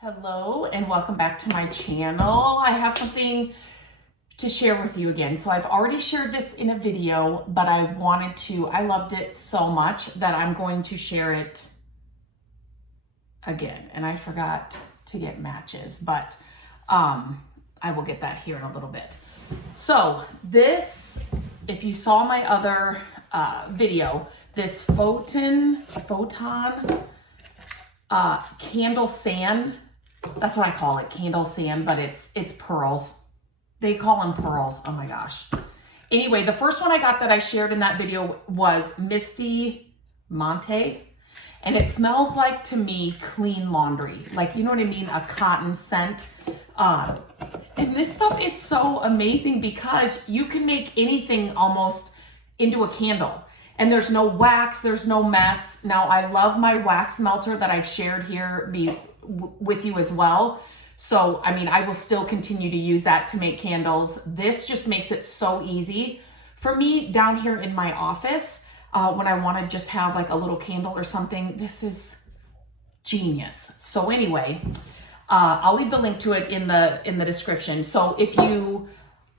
Hello and welcome back to my channel. I have something to share with you again. So I've already shared this in a video, but I loved it so much that I'm going to share it again. And I forgot to get matches, but I will get that here in a little bit. So this, if you saw my other video, this Foton Candle Sand, that's what I call it, candle sand, but it's pearls. They call them pearls. Oh my gosh. Anyway, the first one I got that I shared in that video was Misty Monte. And it smells like, to me, clean laundry. Like, you know what I mean? A cotton scent. And this stuff is so amazing because you can make anything almost into a candle. And there's no wax, there's no mess. Now, I love my wax melter that I've shared here with you as well. So, I mean, I will still continue to use that to make candles. This just makes it so easy for me down here in my office when I want to just have like a little candle or something. This is genius. So anyway, I'll leave the link to it in the description. So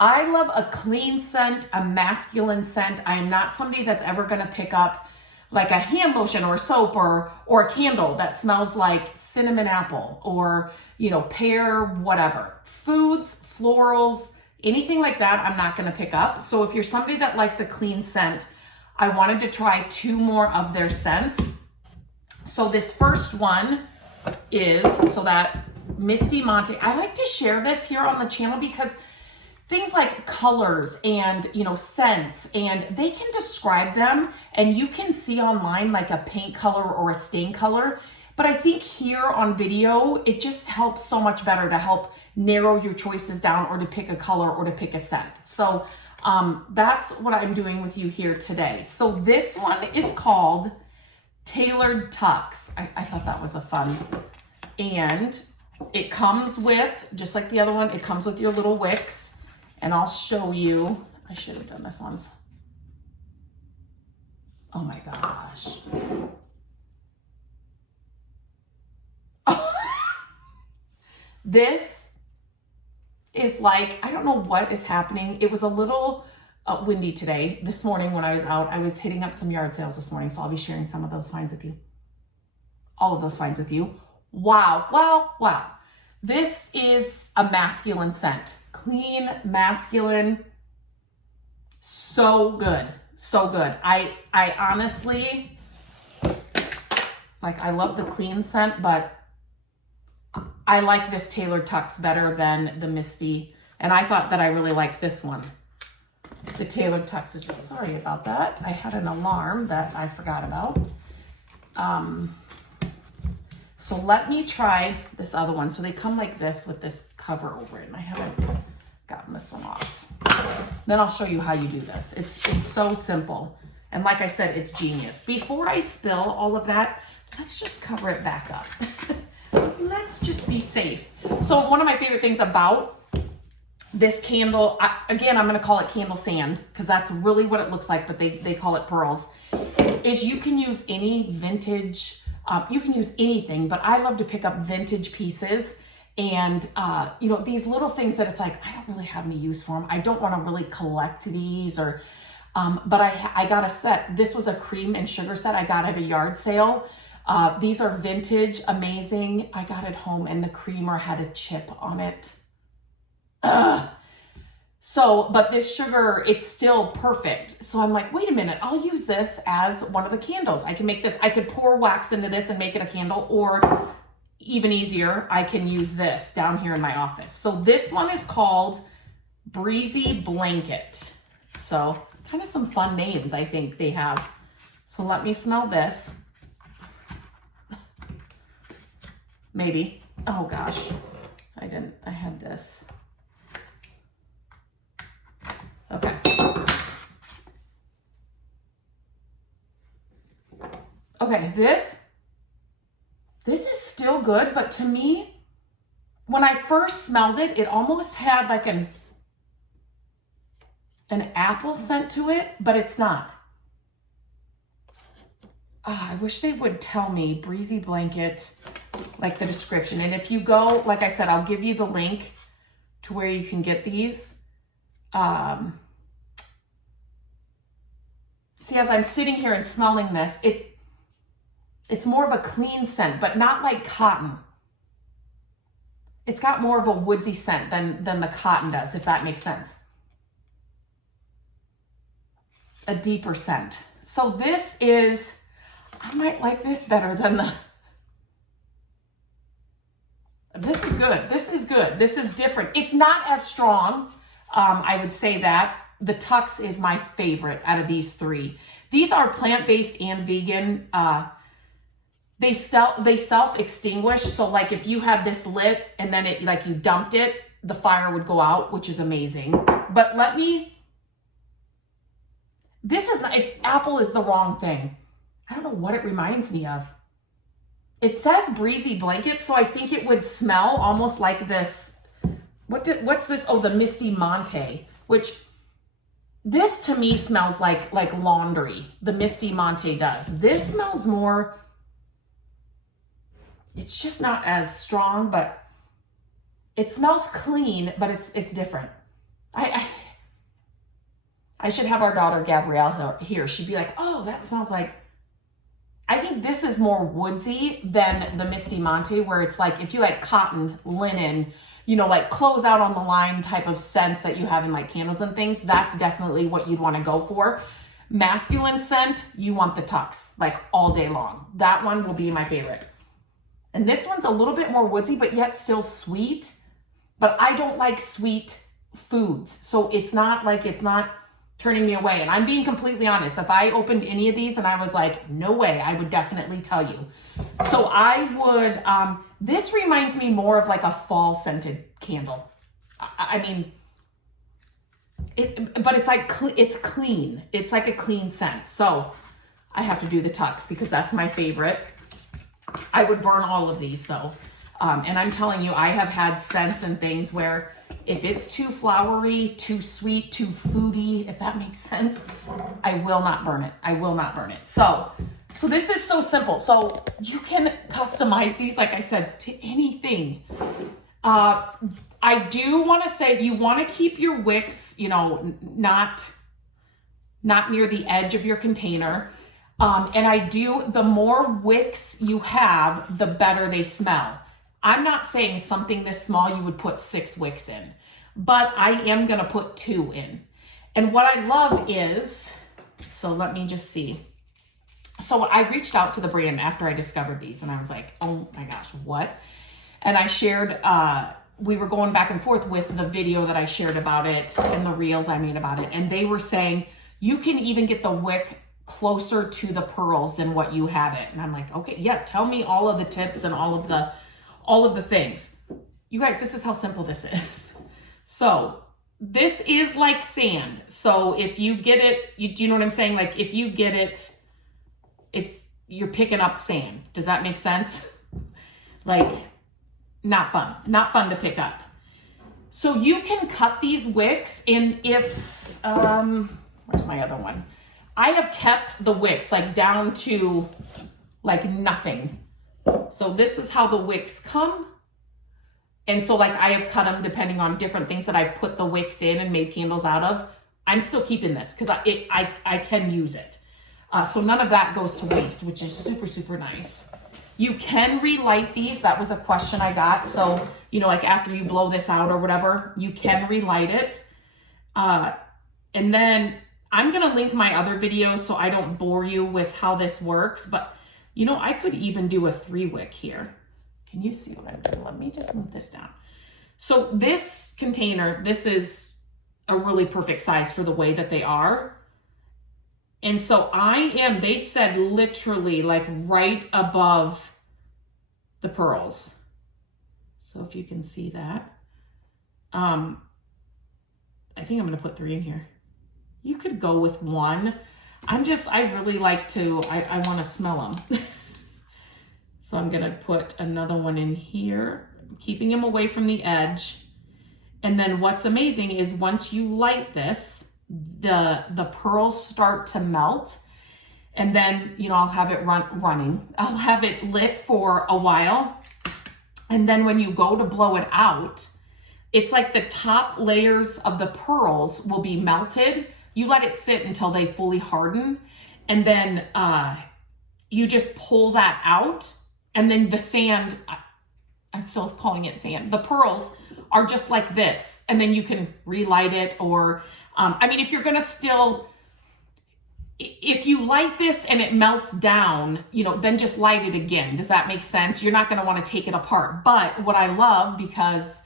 I love a clean scent, a masculine scent. I am not somebody that's ever going to pick up like a hand lotion or soap or a candle that smells like cinnamon apple or, you know, pear, whatever. Foods, florals, anything like that, I'm not going to pick up. So if you're somebody that likes a clean scent, I wanted to try two more of their scents. So this first one is, that Misty Monte. I like to share this here on the channel because things like colors and, you know, scents, and they can describe them and you can see online like a paint color or a stain color. But I think here on video, it just helps so much better to help narrow your choices down or to pick a color or to pick a scent. So that's what I'm doing with you here today. So this one is called Tailored Tucks. I thought that was a fun, and it comes with, just like the other one, it comes with your little wicks. And I'll show you, I should have done this once. Oh my gosh. This is like, I don't know what is happening. It was a little windy today. This morning when I was out, I was hitting up some yard sales this morning. So I'll be sharing some of those finds with you. All of those finds with you. Wow, wow, wow. This is a masculine scent. Clean, masculine, so good, so good. I honestly, like, I love the clean scent, but I like this Tailored Tucks better than the Misty, and I thought that I really liked this one. The Tailored Tucks is, sorry about that. I had an alarm that I forgot about. So let me try this other one. So they come like this with this cover over it, and I haven't gotten this one off. Then I'll show you how you do this. It's so simple. And like I said, it's genius. Before I spill all of that, let's just cover it back up. Let's just be safe. So one of my favorite things about this candle, again, I'm gonna call it candle sand because that's really what it looks like, but they call it pearls, is you can use any vintage, you can use anything, but I love to pick up vintage pieces and, you know, these little things that it's like, I don't really have any use for them. I don't want to really collect these or, but I got a set. This was a cream and sugar set I got at a yard sale. These are vintage, amazing. I got it home and the creamer had a chip on it. So, but this sugar, it's still perfect. So I'm like, wait a minute, I'll use this as one of the candles. I can make this, I could pour wax into this and make it a candle, or even easier, I can use this down here in my office. So this one is called Breezy Blanket. So kind of some fun names I think they have. So let me smell this. Maybe. Oh gosh, I had this. Okay. Okay, this is still good, but to me, when I first smelled it, it almost had like an apple scent to it, but it's not. I wish they would tell me Breezy Blanket. like the description. And if you go, like I said, I'll give you the link to where you can get these. See, as I'm sitting here and smelling this, it's more of a clean scent, but not like cotton. It's got more of a woodsy scent than the cotton does, if that makes sense. A deeper scent. So this is, I might like this better than this is good. This is good. This is different. It's not as strong. I would say that. The Tux is my favorite out of these three. These are plant-based and vegan. They self-extinguish. So like if you had this lit and then it like you dumped it, the fire would go out, which is amazing. But this is not, apple is the wrong thing. I don't know what it reminds me of. It says breezy blanket, so I think it would smell almost like this. What's this? Oh, the Misty Monte, which this to me smells like laundry. The Misty Monte does. This smells more, it's just not as strong, but it smells clean, but it's different. I should have our daughter Gabrielle here. She'd be like, oh, that smells like, I think this is more woodsy than the Misty Monte, where it's like, if you like cotton, linen, you know, like close out on the line type of scents that you have in like candles and things, that's definitely what you'd want to go for. Masculine scent, you want the Tux, like all day long. That one will be my favorite. And this one's a little bit more woodsy, but yet still sweet. But I don't like sweet foods. So it's not turning me away. And I'm being completely honest. If I opened any of these and I was like, no way, I would definitely tell you. So I would, this reminds me more of like a fall scented candle. I mean, but it's like, it's clean. It's like a clean scent. So I have to do the Tux because that's my favorite. I would burn all of these though. And I'm telling you, I have had scents and things where if it's too flowery, too sweet, too foody, if that makes sense, I will not burn it. I will not burn it. So this is so simple. So you can customize these, like I said, to anything. I do want to say you want to keep your wicks, you know, not near the edge of your container. And the more wicks you have, the better they smell. I'm not saying something this small you would put 6 wicks in, but I am going to put 2 in. And what I love is, so let me just see. So I reached out to the brand after I discovered these and I was like, oh my gosh, what? And I shared, we were going back and forth with the video that I shared about it and the reels I made about it. And they were saying, you can even get the wick closer to the pearls than what you had it. And I'm like, okay, yeah, tell me all of the tips and all of the things. You guys, this is how simple this is. So this is like sand. So if you get it, do you know what I'm saying? Like if you get it, you're picking up sand. Does that make sense? Like not fun to pick up. So you can cut these wicks, and if, where's my other one? I have kept the wicks like down to like nothing. So this is how the wicks come. And so like I have cut them depending on different things that I've put the wicks in and made candles out of. I'm still keeping this because I can use it. So none of that goes to waste, which is super, super nice. You can relight these. That was a question I got. So, you know, like after you blow this out or whatever, you can relight it. And then I'm going to link my other videos so I don't bore you with how this works. But, you know, I could even do a 3-wick here. Can you see what I'm doing? Let me just move this down. So this container, this is a really perfect size for the way that they are. And so they said literally like right above the pearls. So if you can see that, I think I'm going to put 3 in here. You could go with 1. I really like to, I want to smell them. So I'm going to put another one in here, keeping them away from the edge. And then what's amazing is once you light this, the pearls start to melt. And then, you know, I'll have it running. I'll have it lit for a while. And then when you go to blow it out, it's like the top layers of the pearls will be melted. You let it sit until they fully harden. And then you just pull that out. And then the sand, I'm still calling it sand. The pearls are just like this. And then you can relight it or, I mean, if you're gonna still, if you light this and it melts down, you know, then just light it again. Does that make sense? You're not gonna wanna take it apart. But what I love, because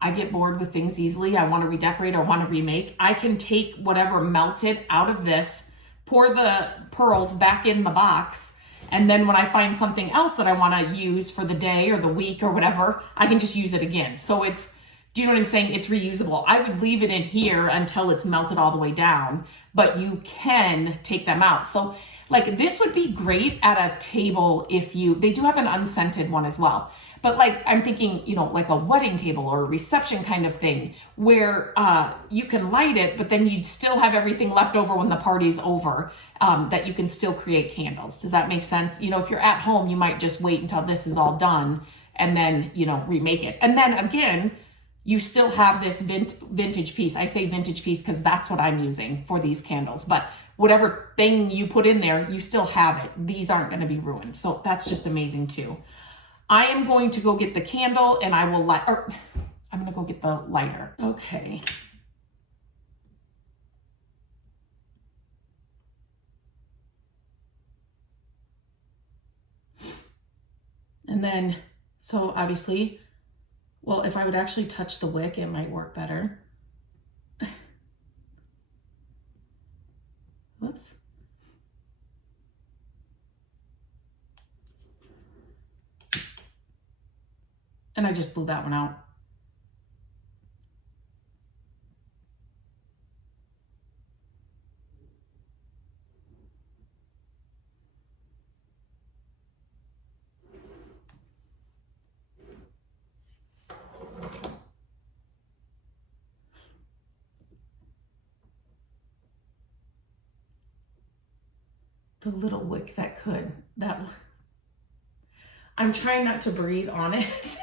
I get bored with things easily, I wanna redecorate or wanna remake, I can take whatever melted out of this, pour the pearls back in the box, and then when I find something else that I wanna use for the day or the week or whatever, I can just use it again. So it's, do you know what I'm saying? It's reusable. I would leave it in here until it's melted all the way down, but you can take them out. So like this would be great at a table if you, they do have an unscented one as well. But like, I'm thinking, you know, like a wedding table or a reception kind of thing where you can light it, but then you'd still have everything left over when the party's over, that you can still create candles. Does that make sense? You know, if you're at home, you might just wait until this is all done and then, you know, remake it. And then again, you still have this vintage piece. I say vintage piece because that's what I'm using for these candles. But whatever thing you put in there, you still have it. These aren't going to be ruined. So that's just amazing too. I am going to go get the candle and I will light, or I'm going to go get the lighter. Okay. And then, so obviously, well, if I would actually touch the wick, it might work better. Whoops. And I just blew that one out. The little wick that could, that, I'm trying not to breathe on it.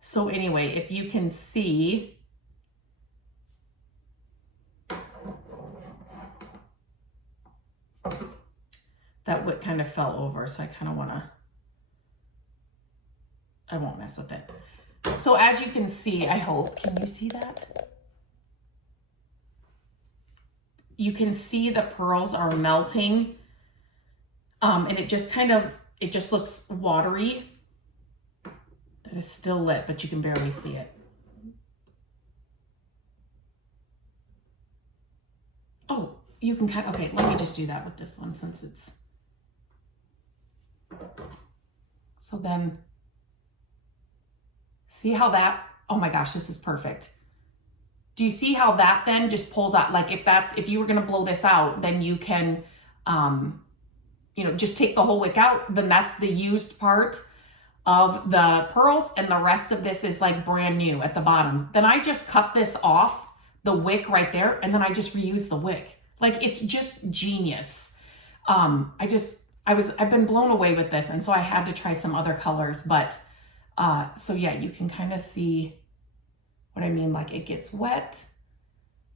So anyway, if you can see, that wick kind of fell over, so I kind of wanna, I won't mess with it. So as you can see, I hope, can you see that? You can see the pearls are melting, and it just kind of, it just looks watery. That is still lit, but you can barely see it. Oh, you can kind of, okay, let me just do that with this one since it's, so then, see how that, oh my gosh, this is perfect. Do you see how that then just pulls out? Like if that's, if you were gonna blow this out, then you can, you know, just take the whole wick out, then that's the used part of the pearls and the rest of this is like brand new at the bottom. Then I just cut this off, the wick right there, and then I just reuse the wick. Like it's just genius. I've been blown away with this, and so I had to try some other colors, but so yeah, you can kind of see what I mean, like it gets wet,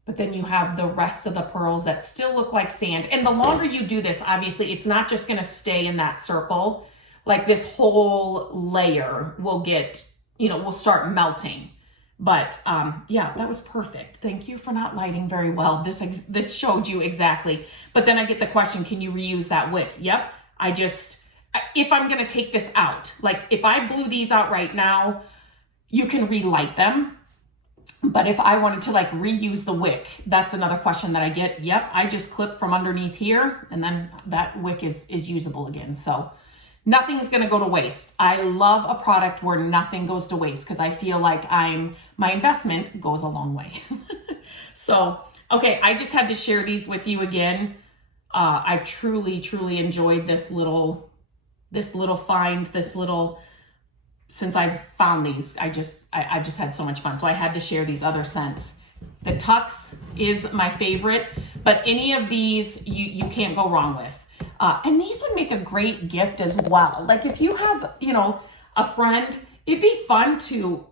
but then you have the rest of the pearls that still look like sand. And the longer you do this, obviously it's not just gonna stay in that circle. Like this whole layer will get, you know, will start melting. But yeah, that was perfect. Thank you for not lighting very well. This showed you exactly. But then I get the question, can you reuse that wick? Yep, if I'm gonna take this out, like if I blew these out right now, you can relight them. But if I wanted to like reuse the wick, that's another question that I get. Yep, I just clip from underneath here and then that wick is usable again. So nothing's gonna go to waste. I love a product where nothing goes to waste because I feel like my investment goes a long way. So, okay, I just had to share these with you again. I've truly, truly enjoyed this little find, since I've found these, I just had so much fun. So I had to share these other scents The Tux is my favorite, but any of these you can't go wrong with. And these would make a great gift as well. Like if you have, a friend, it'd be fun to,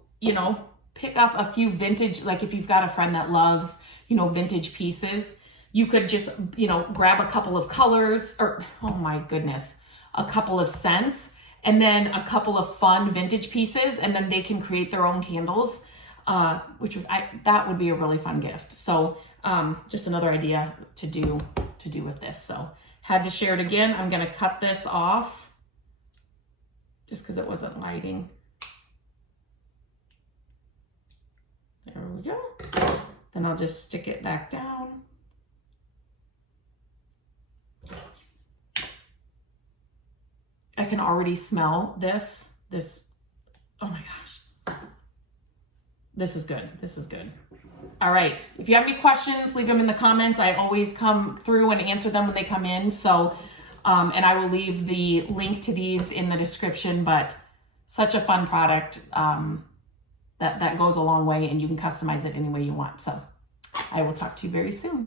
pick up a few vintage, like if you've got a friend that loves, vintage pieces, you could just, grab a couple of colors or, oh my goodness, a couple of scents and then a couple of fun vintage pieces, and then they can create their own candles, that would be a really fun gift. So just another idea to do with this. So had to share it again. I'm going to cut this off just because it wasn't lighting. There we go. Then I'll just stick it back down. I can already smell this, oh my gosh. This is good, this is good. All right, if you have any questions, leave them in the comments. I always come through and answer them when they come in. So, and I will leave the link to these in the description, but such a fun product that goes a long way, and you can customize it any way you want. So I will talk to you very soon.